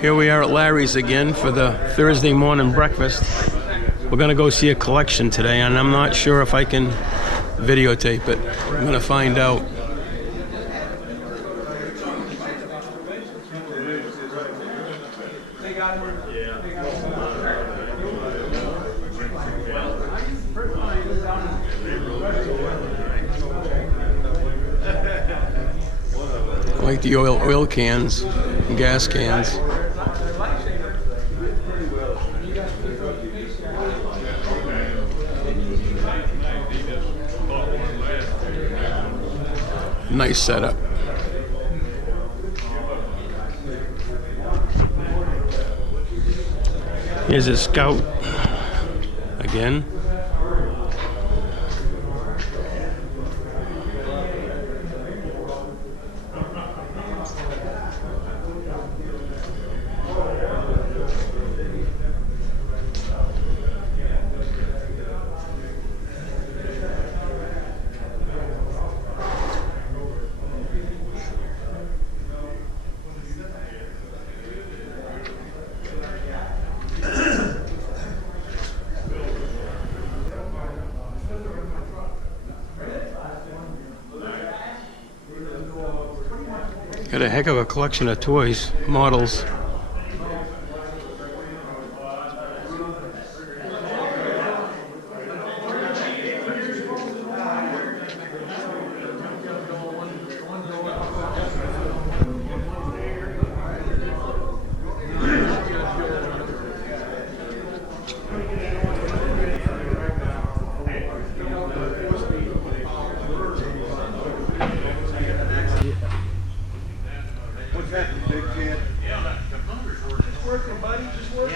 Here we are at Larry's again for the Thursday morning breakfast. We're going to go see a collection today, and I'm not sure if I can videotape it. I'm going to find out. I like the oil cans and gas cans. Nice setup. Here's a Scout again. Got a heck of a collection of toys, models.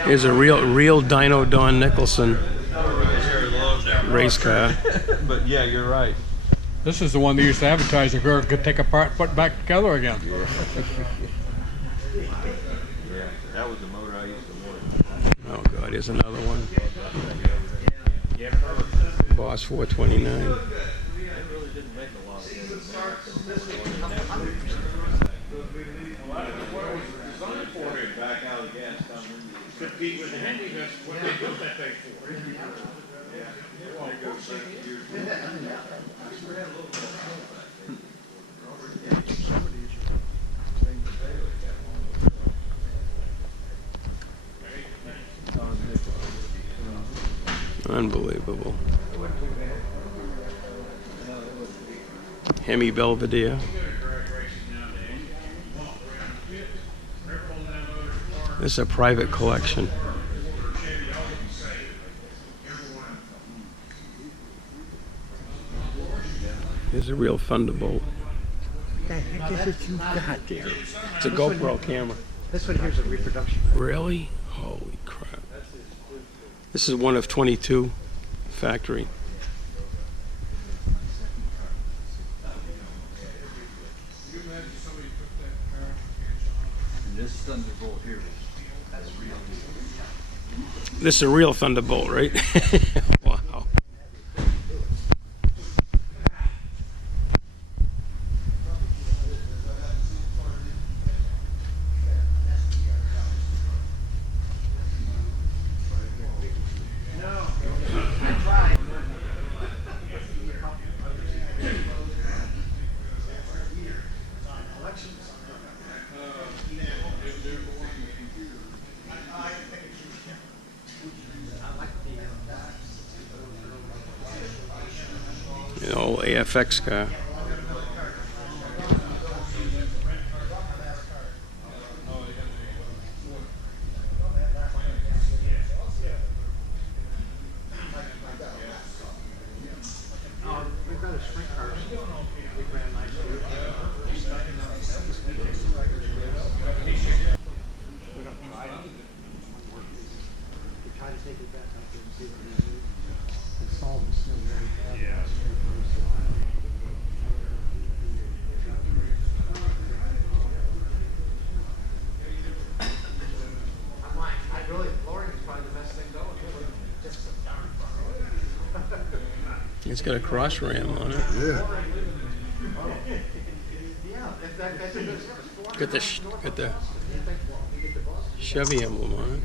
Here's a real Dino Don Nicholson race car. But yeah, you're right. This is the one they used to advertise the girl could take apart and put back together again. Yeah. Yeah, that was the motor I used to work. Oh God, here's another one. Boss 429. It really didn't make a lot of sense. Back out of the gas company. Compete with the Henry, that's what they built that thing for. Unbelievable. Hemi Belvedere. This is a private collection. Here's a real Thunderbolt. What the heck is it you got there? It's a GoPro camera. This one here's a reproduction. Really? Holy crap. This is one of 22 factory. And this Thunderbolt here is real. This is a real Thunderbolt, right? Wow. The old AFX car. We've got a sprint car. We ran nice here. We don't try it. We try to take it back out there and see what we do. And solve the still very bad. Yeah. I'm like, I really, flooring is probably the best thing going. Just so darn far. It's got a cross ram on it. Yeah, if that guy's in this Get the Chevy emblem on it.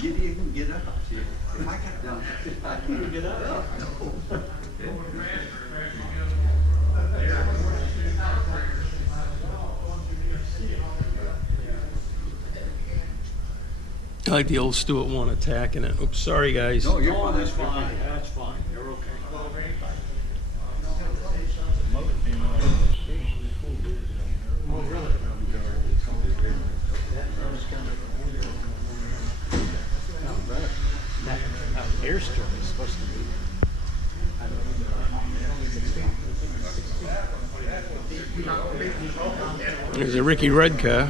You can get up. If I got down, I couldn't get up. I like the old Stuart one attacking it. Oops, sorry guys. No, you're fine. That's fine, that's fine, you're okay. That airstream is supposed to be. There's a Ricky Red car.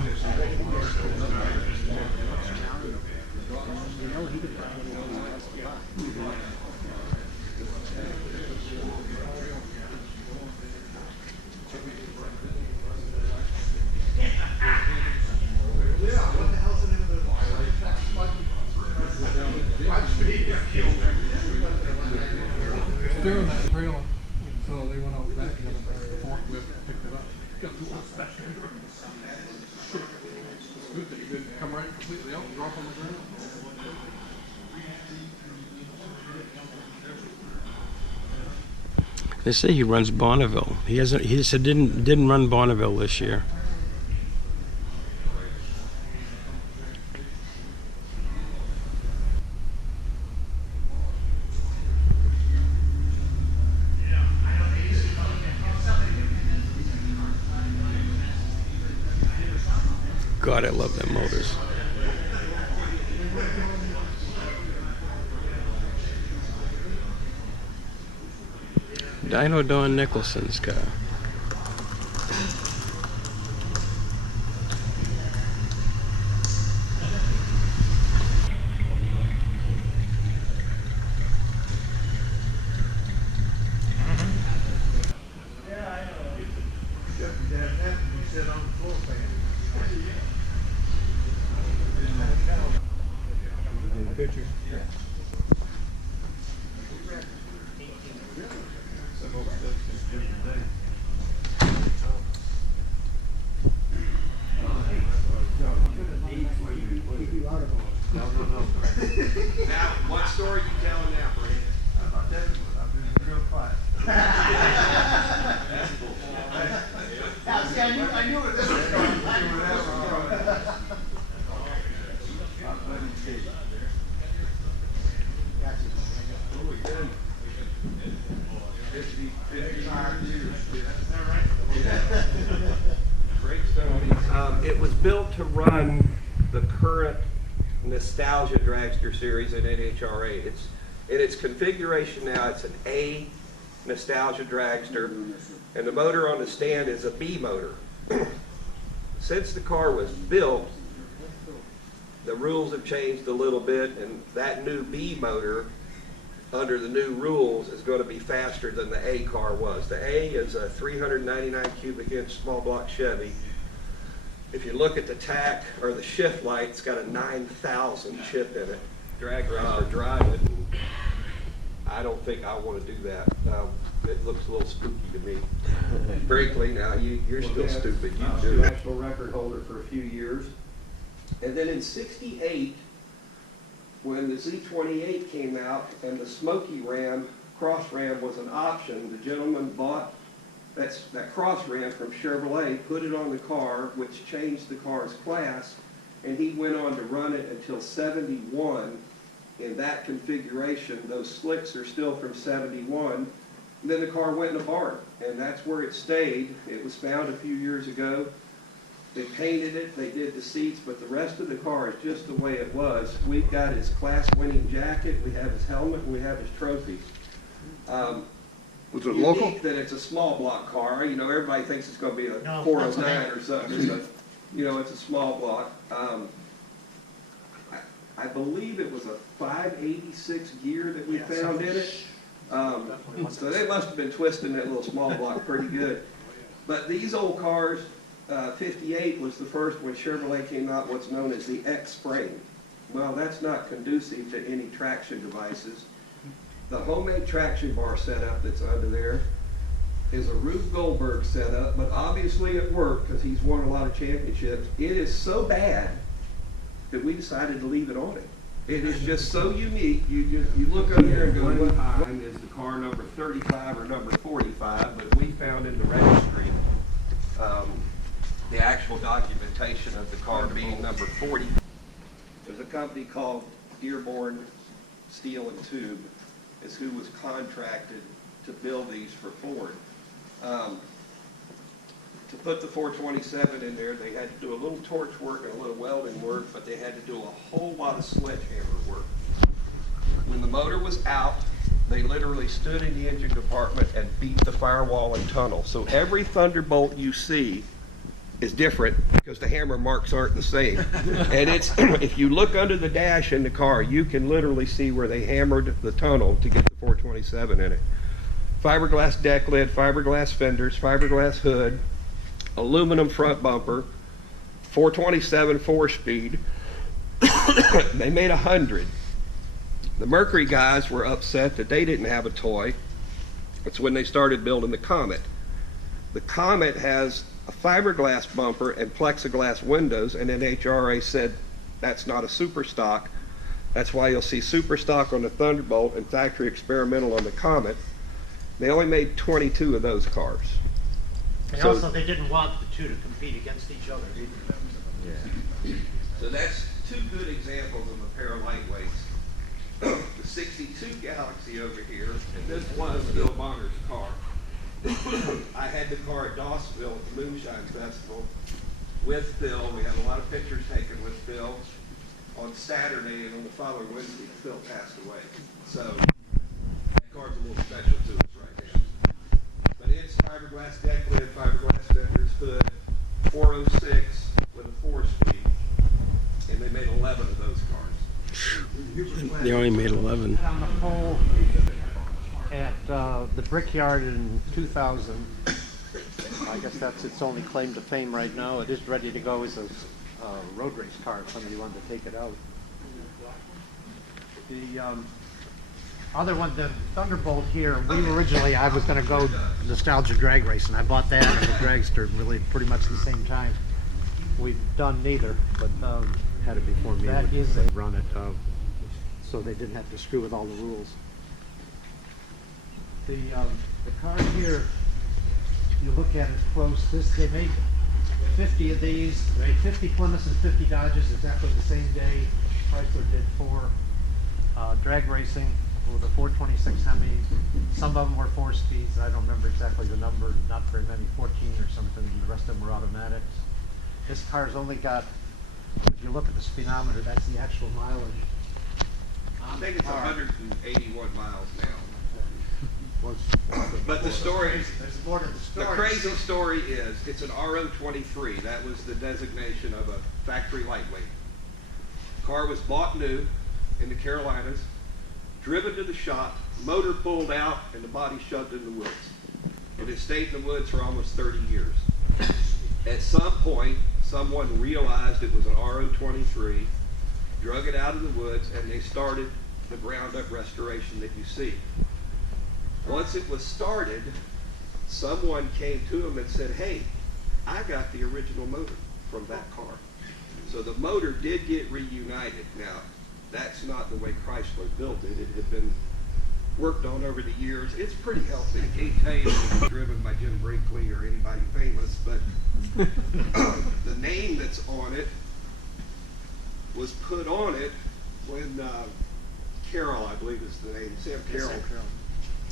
Doing that trailer, so they went out back and the forklift picked it up. Got the little special. Good that you didn't come right completely out and drop on the ground. They say he runs Bonneville. He hasn't. He said didn't run Bonneville this year. God, I love them motors. Dino Don Nicholson's car. Picture. Now, what story you telling now, Brandon? I'm not telling you. I'm being real quiet. That's bullshit. See, I knew where this was going. It was built to run the current Nostalgia Dragster series in NHRA. It's in its configuration now. It's an A Nostalgia Dragster, and the motor on the stand is a B motor. Since the car was built, the rules have changed a little bit, and that new B motor, under the new rules, is going to be faster than the A car was. The A is a 399 cubic inch small block Chevy. If you look at the tack or the shift light, it's got a 9,000 chip in it. Drag racer drive it. And I don't think I want to do that. It looks a little spooky to me. Frankly, now you're still stupid. You do. National record holder for a few years. And then in '68, when the Z28 came out and the Smoky Ram, Cross Ram was an option, the gentleman bought that Cross Ram from Chevrolet, put it on the car, which changed the car's class, and he went on to run it until '71 in that configuration. Those slicks are still from '71. Then the car went in a barn, and that's where it stayed. It was found a few years ago. They painted it, they did the seats, but the rest of the car is just the way it was. We've got his class-winning jacket, we have his helmet, and we have his trophies. Was it Unique local? that it's a small block car. You know, everybody thinks it's going to be a No, 409 or something, but you know, it's a small block. I believe it was a 586 gear that we found in it. So they must have been twisting that little small block pretty good. But these old cars, 58 was the first when Chevrolet came out what's known as the X-Spring. Well, that's not conducive to any traction devices. The homemade traction bar setup that's under there is a Rube Goldberg setup, but obviously it worked because he's won a lot of championships. It is so bad that we decided to leave it on it. It is just so unique. You look under there and go, what time is the car number 35 or number 45? But we found in the registry the actual documentation of the car being number 40. There's a company called Dearborn Steel and Tube is who was contracted to build these for Ford. To put the 427 in there, they had to do a little torch work and a little welding work, but they had to do a whole lot of sledgehammer work. When the motor was out, they literally stood in the engine compartment and beat the firewall and tunnel. So every Thunderbolt you see is different because the hammer marks aren't the same. And it's, if you look under the dash in the car, you can literally see where they hammered the tunnel to get the 427 in it. Fiberglass deck lid, fiberglass fenders, fiberglass hood, aluminum front bumper, 427 4-speed. They made 100. The Mercury guys were upset that they didn't have a toy. That's when they started building the Comet. The Comet has a fiberglass bumper and plexiglass windows, and NHRA said that's not a super stock. That's why you'll see super stock on the Thunderbolt and factory experimental on the Comet. They only made 22 of those cars. And also, they didn't want the two to compete against each other. So that's two good examples of a pair of lightweights. The 62 Galaxy over here, and this was Bill Bonner's car. I had the car at Dawsonville at the Moonshine Festival with Phil. We had a lot of pictures taken with Phil on Saturday, and on the following Wednesday, Phil passed away. So that car's a little special to us right now. But it's fiberglass deck lid, fiberglass fenders, hood, 406 with a 4-speed, and they made 11 of those cars. They only made 11. On the pole at the Brickyard in 2000, I guess that's its only claim to fame right now. It is ready to go as a road race car if somebody wanted to take it out. The other one, the Thunderbolt here, I was going to go nostalgia drag race, and I bought that and the dragster really pretty much the same time. We've done neither, but Had it before me. that is They run it, so they didn't have to screw with all the rules. the car here. You look at it close. They made 50 of these. They made 50 Plymouths and 50 Dodges exactly the same day. Chrysler did 4 drag racing with a 426 Hemi. Some of them were 4-speeds. I don't remember exactly the number. Not very many, 14 or something. The rest of them were automatics. This car's only got, if you look at the speedometer, that's the actual mileage. I think it's 181 miles now. Was But the story, There's more to the story. the crazy story is, it's an RO23. That was the designation of a factory lightweight. Car was bought new in the Carolinas, driven to the shop, motor pulled out, and the body shoved in the woods. It has stayed in the woods for almost 30 years. At some point, someone realized it was an RO23, drug it out of the woods, and they started the ground-up restoration that you see. Once it was started, someone came to them and said, hey, I got the original motor from that car. So the motor did get reunited. Now, that's not the way Chrysler built it. It had been worked on over the years. It's pretty healthy. I can't tell you it was driven by Jim Brinkley or anybody famous, but the name that's on it was put on it when Carroll, I believe is the name, Sam Carroll.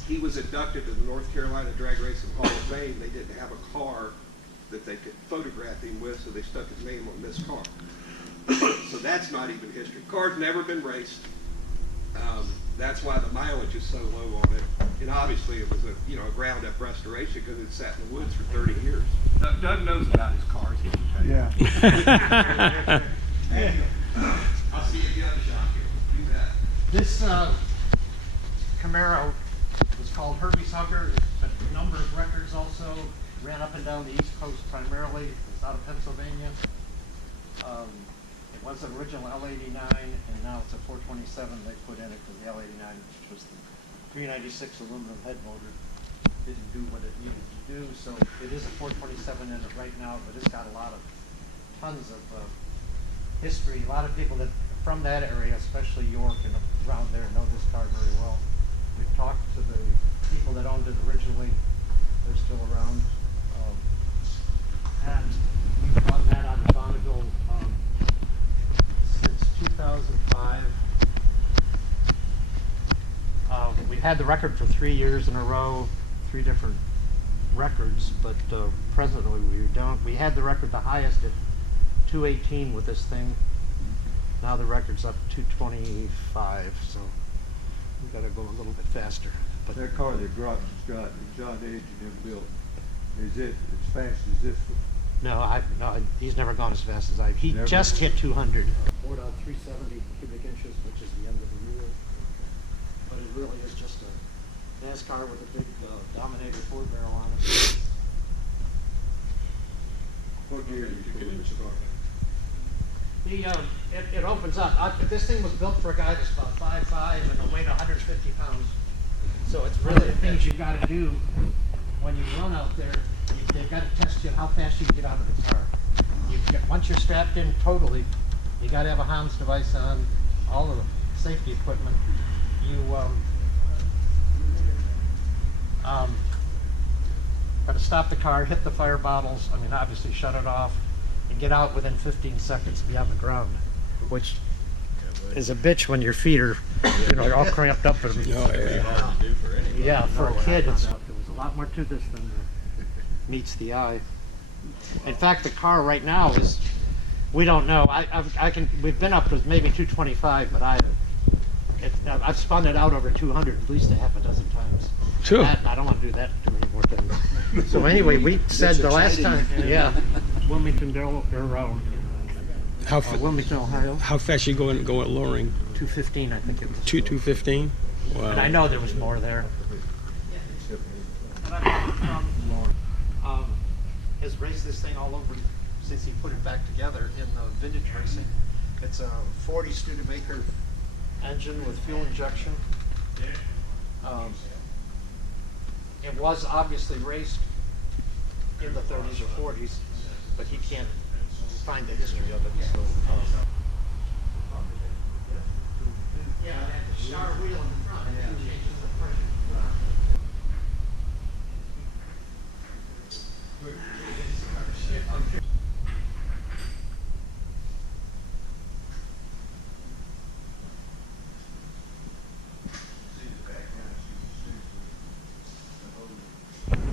He was inducted to the North Carolina Drag Racing Hall of Fame. They didn't have a car that they could photograph him with, so they stuck his name on this car. So that's not even history. Car's never been raced. That's why the mileage is so low on it. And obviously it was a ground-up restoration because it sat in the woods for 30 years. Doug knows about his cars. He can tell you. Yeah. I'll see you at the other shop here. Do that. This Camaro was called Herbie's Hugger. It's a number of records also. Ran up and down the East Coast primarily. It's out of Pennsylvania. It was an original L89, and now it's a 427 they put in it because the L89, which was the 396 aluminum head motor, didn't do what it needed to do. So it is a 427 in it right now, but it's got a lot of tons of history. A lot of people that from that area, especially York and around there, know this car very well. We've talked to the people that owned it originally. They're still around. And we've run that out of Bonneville since 2005. We've had the record for 3 years in a row, 3 different records, but presently we don't. We had the record, the highest at 218 with this thing. Now the record's up to 225, so we got to go a little bit faster. But That car that John Edge and them built, is it as fast as this one? no, he's never gone as fast as I. He Never? just hit 200. Bored on 370 cubic inches, which is the end of the rule. But it really is just a NASCAR with a big Dominator 4-barrel on it. What year did you put this car? It opens up. This thing was built for a guy that's about 5'5" and will weigh 150 pounds. So it's really the things you've got to do when you run out there. They've got to test you how fast you can get out of the car. Once you're strapped in totally, you got to have a Hans device on, all of the safety equipment. You got to stop the car, hit the fire bottles. I mean, obviously shut it off, and get out within 15 seconds to be on the ground, which is a bitch when your feet are, you're all cramped up. And, yeah, for a kid, there was a lot more to this than meets the eye. In fact, the car right now is, we don't know. We've been up to maybe 225, but I've spun it out over 200 at least a half a dozen times. Sure. I don't want to do that too many more times. So anyway, we said the last time, yeah, Wilmington, Wilmington, Ohio. How fast you go at Loring? 215, I think it was. 215? Wow. But I know there was more there. Has raced this thing all over since he put it back together in the vintage racing. It's a 40 Studebaker engine with fuel injection. It was obviously raced in the 30s or 40s, but he can't find the history of it. So, yeah, it had the shower wheel in the front. It changes the pressure.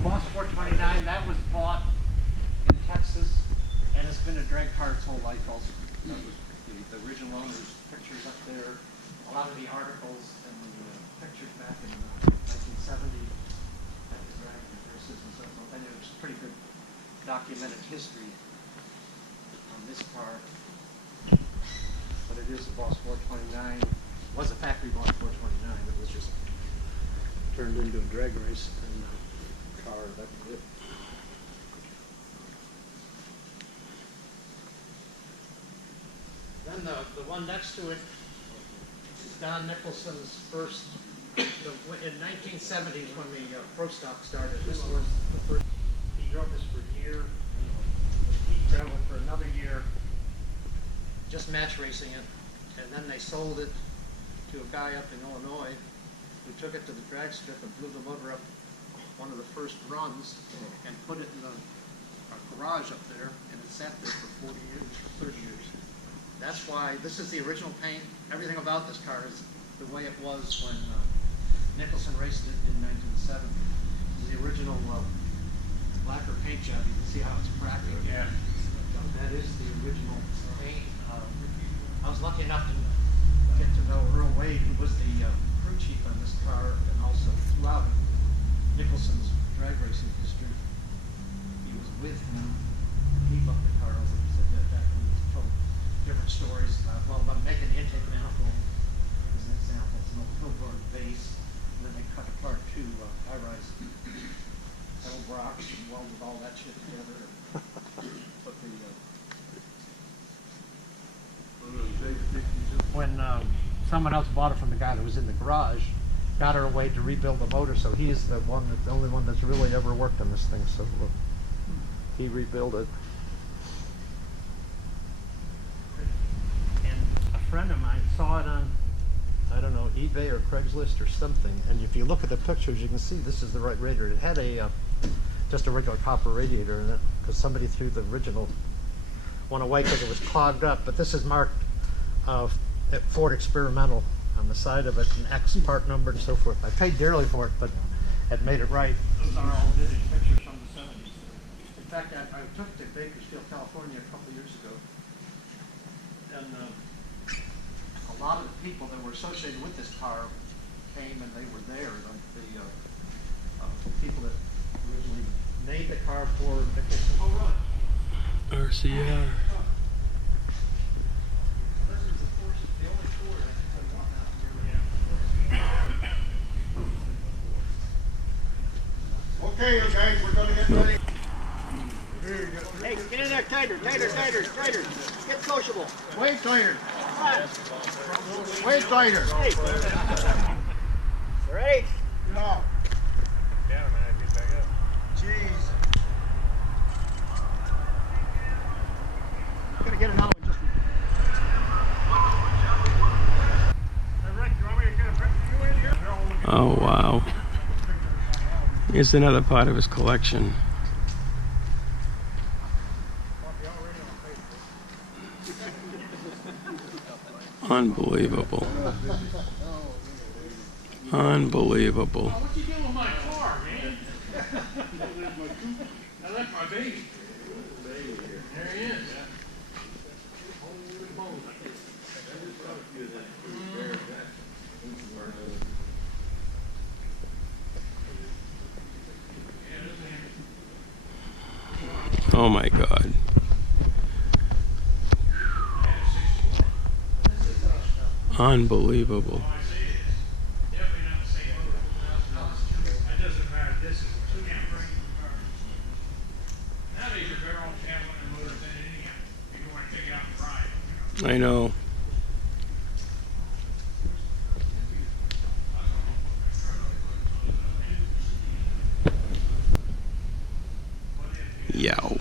Boss 429, that was bought in Texas, and it's been a drag car its whole life also. That was the original owner's pictures up there, a lot of the articles and the pictures back in 1970, that was dragging races and so forth, and it was pretty good documented history on this car. But it is a Boss 429. It was a factory Boss 429, it was just turned into a drag race and car, that was it. Then the one next to it is Don Nicholson's first, in 1970s when the Pro Stock started. This was the first, he drove this for a year. He traveled for another year, just match racing it. And then they sold it to a guy up in Illinois who took it to the drag strip and blew the motor up one of the first runs and put it in a garage up there, and it sat there for 40 years, for 30 years. That's why this is the original paint. Everything about this car is the way it was when Nicholson raced it in 1970. This is the original lacquer paint job. You can see how it's cracking. Yeah. That is the original paint. I was lucky enough to get to know Earl Wade, who was the crew chief on this car, and also throughout Nicholson's drag racing history. He was with him. He loved the car. He said that he was told different stories. Well, I'm making the intake manifold as an example. It's an old Hilburn base, and then they cut apart two high-rise metal blocks and welded all that shit together and put the someone else bought it from the guy that was in the garage, got her away to rebuild the motor, so he's the only one that's really ever worked on this thing, so he rebuilt it. And a friend of mine saw it on, I don't know, eBay or Craigslist or something, and if you look at the pictures, you can see this is the right radiator. It had a just a regular copper radiator in it, because somebody threw the original one away because it was clogged up, but this is marked at Ford Experimental on the side of it, an X part number and so forth. I paid dearly for it, but had made it right. Those are all vintage pictures from the 70s. In fact, I took it to Bakersfield, California a couple years ago, and a lot of the people that were associated with this car came and they were there. The people that originally made the car for Dickinson. Oh, right. RCR. Okay, you guys, we're gonna get ready. Hey, get in there tighter. Get sociable. Way tighter. Way tighter. Hey. Ready? No. Jeez. I'm gonna get another one just. Oh, wow. Here's another part of his collection. Unbelievable. Unbelievable. What you doing with my car, man? I left my baby. There he is. Oh my God. Unbelievable. Definitely not the same motor. That doesn't matter. This is two damn great cars. Nowadays you're better off having a motor than anything. If you want to take it out and ride. I know. Yow.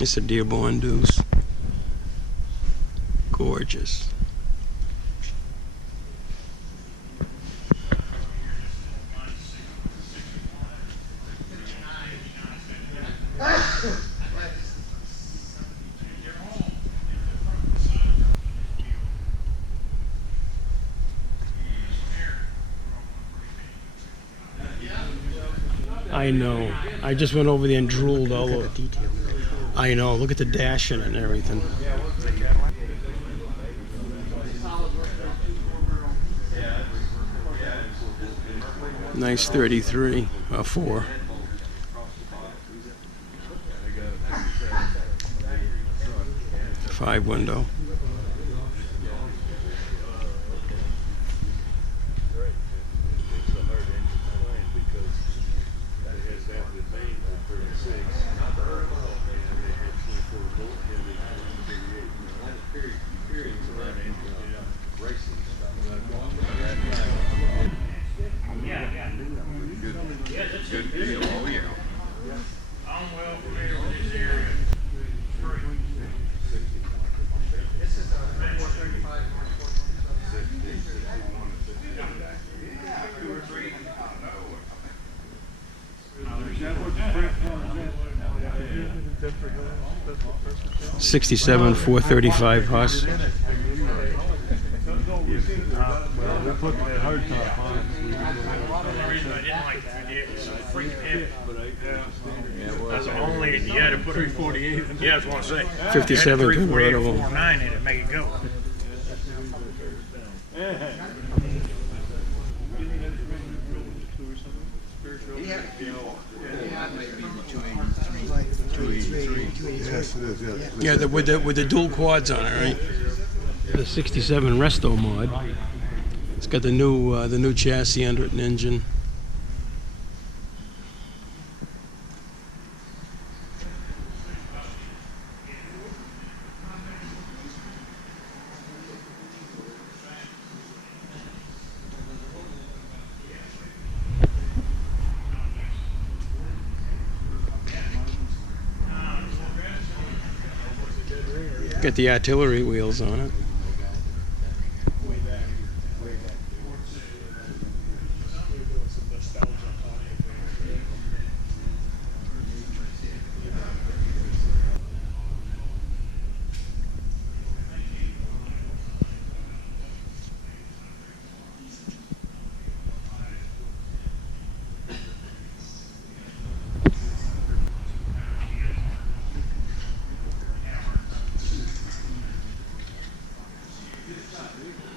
It's a Dearborn Deuce. Gorgeous. I know. I just went over there and drooled all over. I know. Look at the dash in it and everything. Nice 33, 4. Five window. I'm well familiar with this area. This is a 435 North 67, 435 Huss. Well, we put that hard top on it. The only reason I didn't like it was so freaking heavy. That's the only, you had to put 348. Yeah, I was going to say. 57 348 or convertible. 49 in it, make it go. He had a few. Yeah, maybe the two Yes, it is, yes. Yeah, with the dual quads on it, right? The '67 Resto mod. It's got the new chassis under it and engine. Got the artillery wheels on it.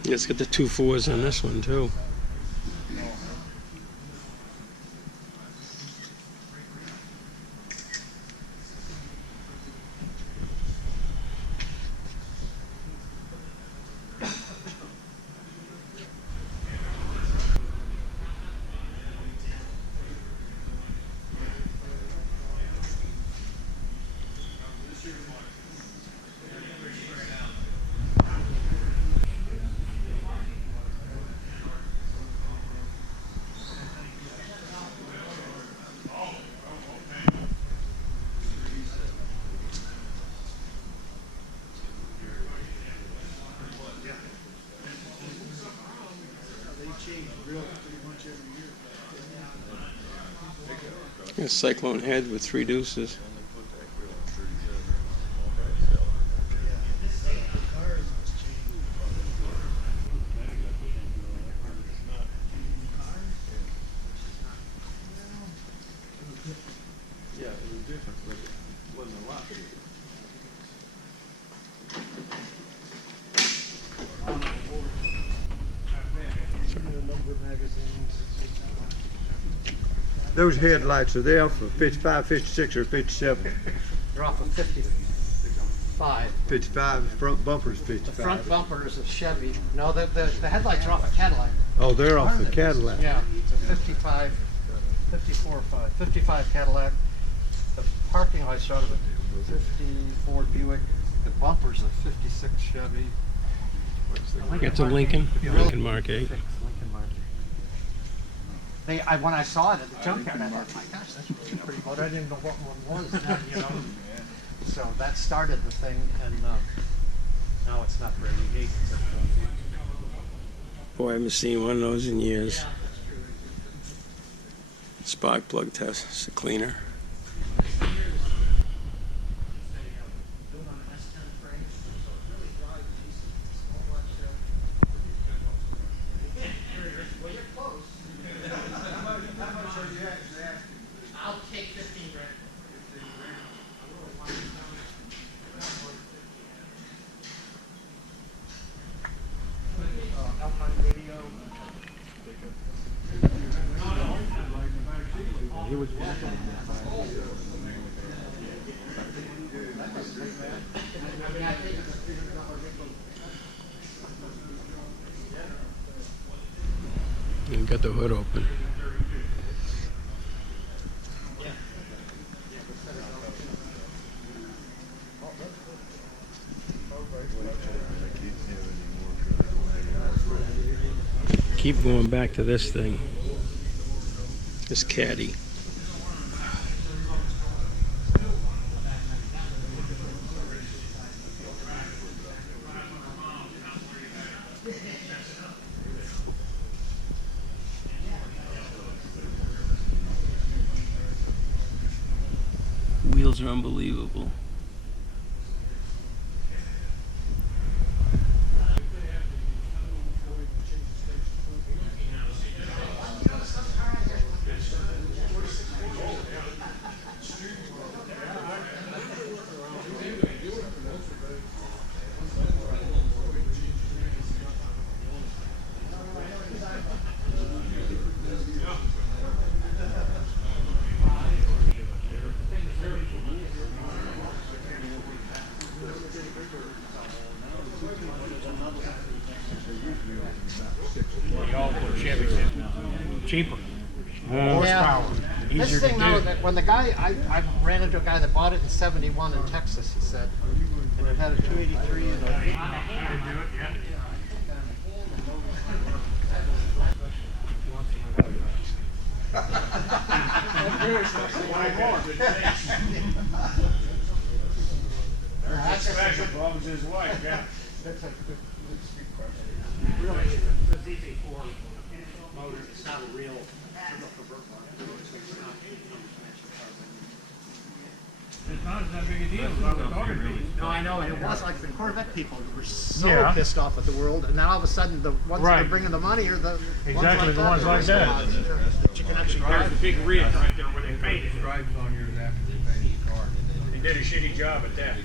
It's got the 2 4s on this one too. A cyclone head with 3 deuces. Yeah, it was different, but it wasn't a lot. Those headlights, are they off of 55, 56, or 57? They're off of 55. 55, the front bumper's The 55. front bumper is a Chevy. No, the headlights are off a Cadillac. Oh, they're off the Cadillac. Yeah, it's a 55, 54, 55 Cadillac. The parking lights are out of a 54 Buick. The bumper's a 56 Chevy. It's a Lincoln Mark 8. Lincoln Mark 8. When I saw it at the junkyard, I thought, my gosh, that's really pretty good. I didn't even know what one was then, you know. So that started the thing, and now it's not very unique. Boy, I haven't seen one of those in years. Spark plug test. It's a cleaner. I'll take 15 grand. Alpine radio. He was And got the hood open. Keep going back to this thing. This caddy. Wheels are unbelievable. The old Chevy cheaper. Yeah. Easier This to thing though, do. that when the guy, I ran into a guy that bought it in '71 in Texas, he said, and it had a 283 and a... Problems his wife, yeah. Really, it's easy for motor. It's not a real It's not that big a deal, as I was talking to you. No, I know, and it was like the Corvette people were so Yeah. pissed off at the world, and now all of a sudden the ones that are Right. bringing the money are the Exactly, the ones like that. That you can actually There's drive. the big ridge right there where they painted it. Stripes on yours after they painted the car. They did a shitty job at that.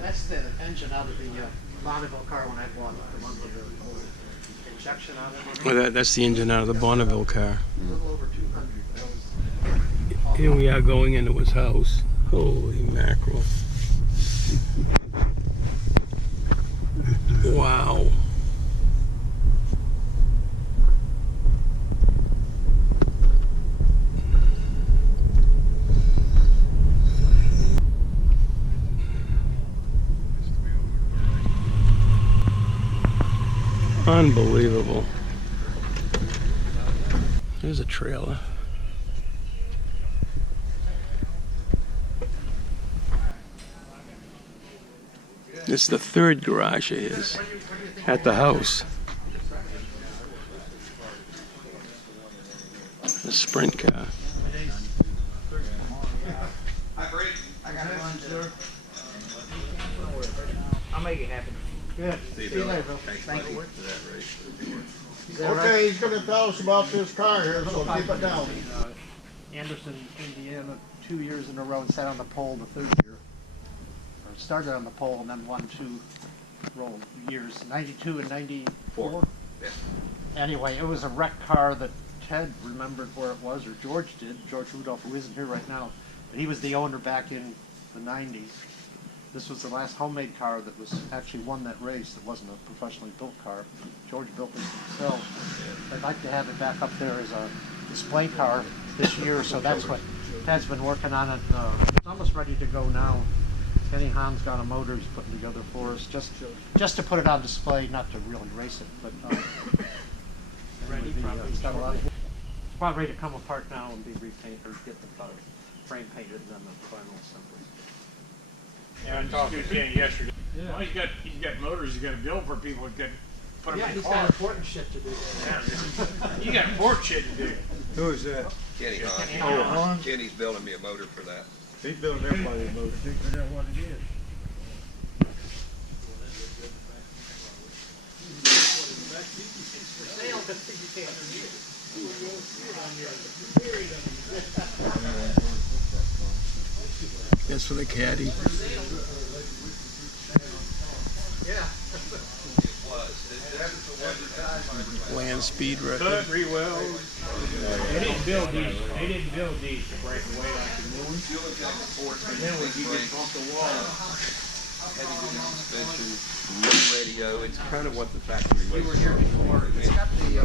That's the engine out of the Bonneville car when I bought it, the one with the old injection on it. Well, that's the engine out of the Bonneville car. A little over 200. Here we are going into his house. Holy mackerel. Wow. Unbelievable. There's a trailer. It's the third garage of his at the house. The sprint car. I'll make it happen. Good. See you later, Bill. Thank you. Okay, he's gonna tell us about this car here, so keep it down. Anderson, Indiana, 2 years in a row and sat on the pole the third year. Or started on the pole and then won 2 years, 92 and 94. Anyway, it was a wrecked car that Ted remembered where it was, or George did. George Rudolph, who isn't here right now, but he was the owner back in the 90s. This was the last homemade car that was actually won that race. It wasn't a professionally built car. George built this himself. I'd like to have it back up there as a display car this year, so that's what Ted's been working on it. It's almost ready to go now. Kenny Hahn's got a motor he's putting together for us, just to put it on display, not to really race it, but it's got a lot of, it's about ready to come apart now and be repainted, or get the frame painted and then the final assembly. Yeah, I talked to Kenny yesterday. Well, he's got motors he's got to build for people that put them Yeah, in he's cars. got important shit to do. You got important shit to do. Who is that? Kenny Hahn. Oh, Hahn? Kenny's building me a motor for that. He's building everybody a motor. Figure out what it is. That's for the caddy. Land speed record. Cut, re-weld. They didn't build these. They didn't build these to break away like the new ones. And then when you get off the wall, Heavy duty suspension, new radio, it's kind of what the factory was. We were here before. It's got the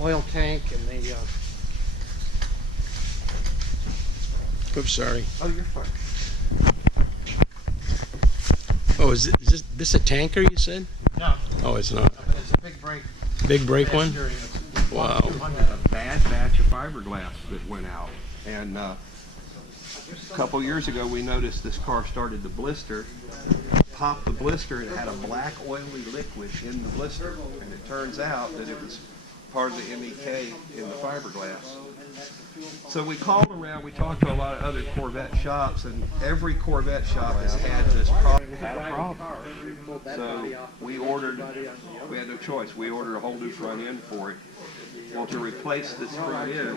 oil tank and the. Oops, sorry. Oh, you're fine. Oh, is this a tanker, you said? No, Oh, it's not. but it's a big brake. Big brake one? Exterior. Wow. A bad batch of fiberglass that went out. And a couple years ago, we noticed this car started to blister. Popped the blister and it had a black oily liquid in the blister. And it turns out that it was part of the MEK in the fiberglass. So we called around, we talked to a lot of other Corvette shops, and every Corvette shop has had this problem. So we had no choice, we ordered a whole new front end for it. Well, to replace this front end,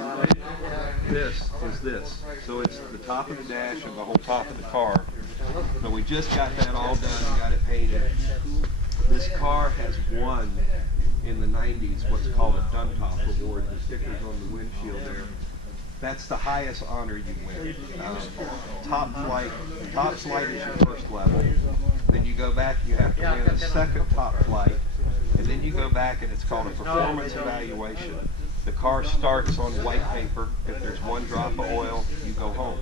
this is this. So it's the top of the dash and the whole top of the car. So we just got that all done and got it painted. This car has won in the 90s what's called a Duntop Award, the stickers on the windshield there. That's the highest honor you win. Top flight is your first level. Then you go back, you have to win a second top flight, and then you go back and it's called a performance evaluation. The car starts on white paper. If there's one drop of oil, you go home.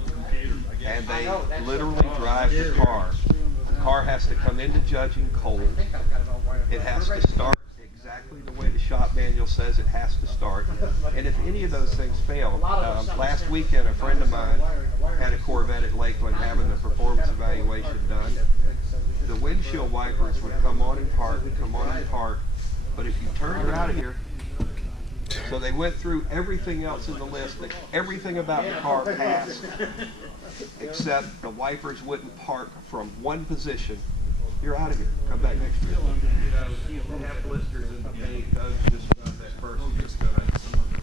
And they literally drive the car. The car has to come into judging cold. It has to start exactly the way the shop manual says it has to start. And if any of those things fail, last weekend a friend of mine had a Corvette at Lakeland having the performance evaluation done. The windshield wipers would come on and park, but if you turned her out of here, so they went through everything else in the list, everything about the car passed, except the wipers wouldn't park from one position. You're out of here. Come back next year. You have blisters in the paint, just about that person just gonna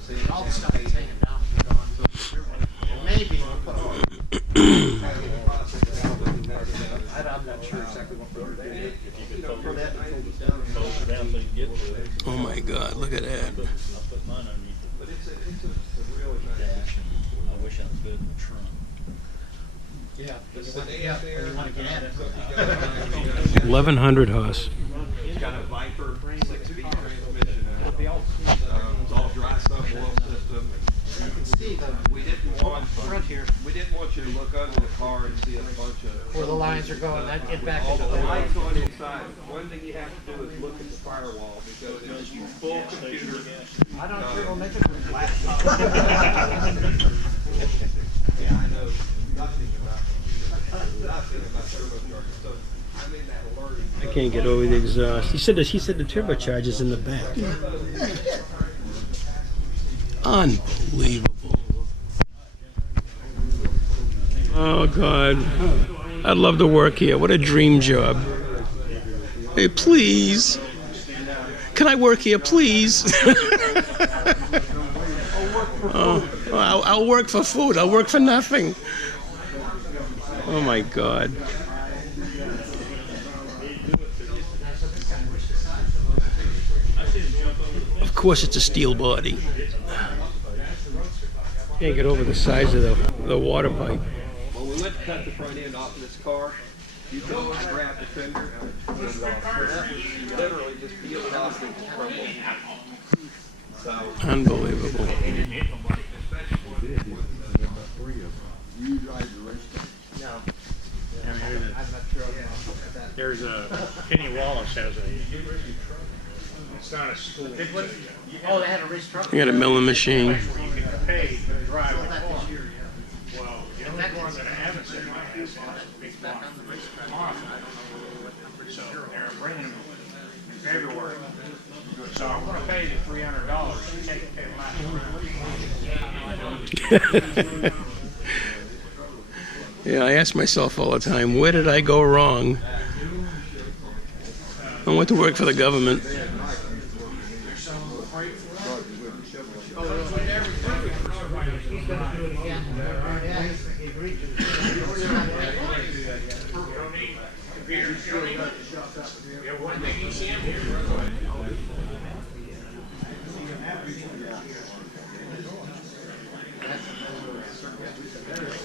see All the stuff that's hanging down is gone. Maybe we'll put on. I'm not sure exactly what we're doing. Oh my God, look at that. But it's a really nice. I wish I was good in the trunk. Yeah, when you want to get at it. 1100 horse. It's got a Viper 6-speed transmission. It's all dry stuff oil system. You can see the We didn't want front here you to look under the car and see a bunch of where the lines are going. That get back all into the the lights on the inside. One thing you have to do is look at the firewall because it's full computer. I don't sure will make it with laptop. Yeah, I know nothing about turbochargers. So I'm in that learning. I can't get over the exhaust. He said the turbocharger's in the back. Unbelievable. Oh God, I'd love to work here. What a dream job. Hey, please. Can I work here, please? Oh, I'll work for food. I'll work for nothing. Oh my God. Of course it's a steel body. Can't get over the size of the water pipe. When we went to cut the front end off of this car, you go and grab the fender, literally just peel it off and crumble. So, Unbelievable. There's a, Kenny Wallace has a, it's not a school. Oh, they had a restructure. You got a milling machine. Where you can pay to drive a car. Well, the only one that I haven't seen my ass is a big block. So they're bringing them everywhere. So I'm gonna pay you $300 to take them out. Yeah, I ask myself all the time, where did I go wrong? I went to work for the government.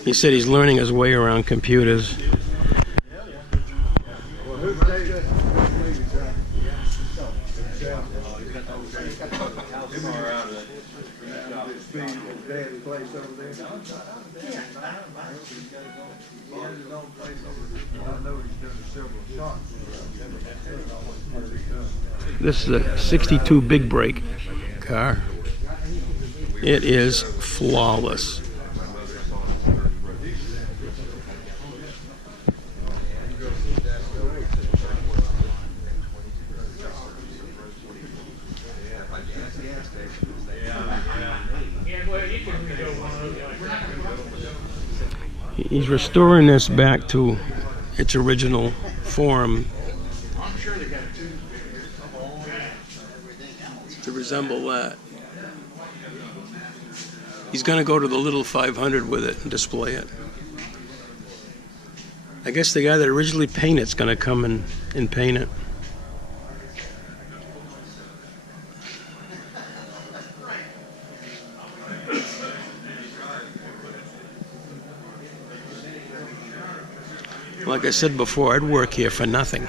He said he's learning his way around computers. This is a 62 big brake car. It is flawless. He's restoring this back to its original form to resemble that. He's going to go to the little 500 with it and display it. I guess the guy that originally painted it's going to come and paint it. Like I said before, I'd work here for nothing.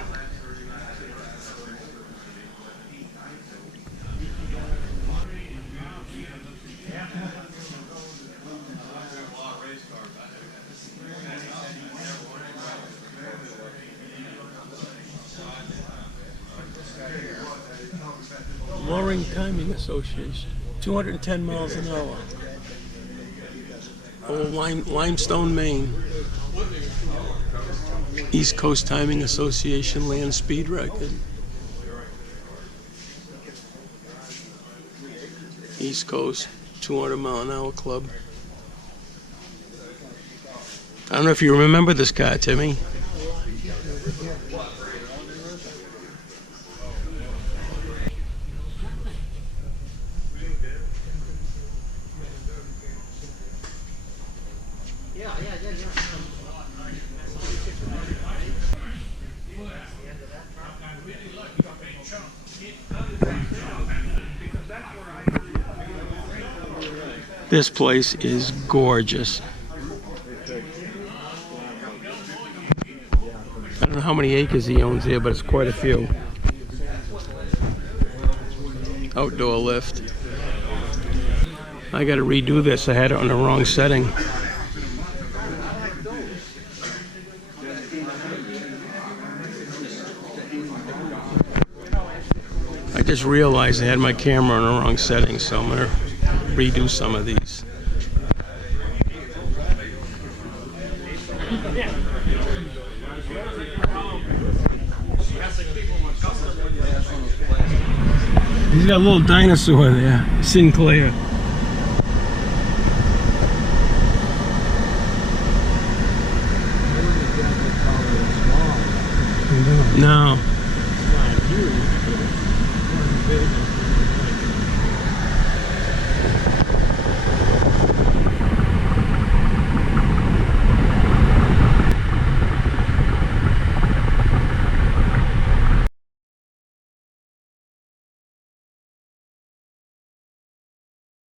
Mooring Timing Association, 210 miles an hour. Old Limestone, Maine. East Coast Timing Association land speed record. East Coast 200 mile an hour club. I don't know if you remember this car, Timmy. This place is gorgeous. I don't know how many acres he owns here, but it's quite a few. Outdoor lift. I gotta redo this. I had it on the wrong setting. I just realized I had my camera on the wrong setting, so I'm gonna redo some of these. He's got a little dinosaur there, Sinclair. No.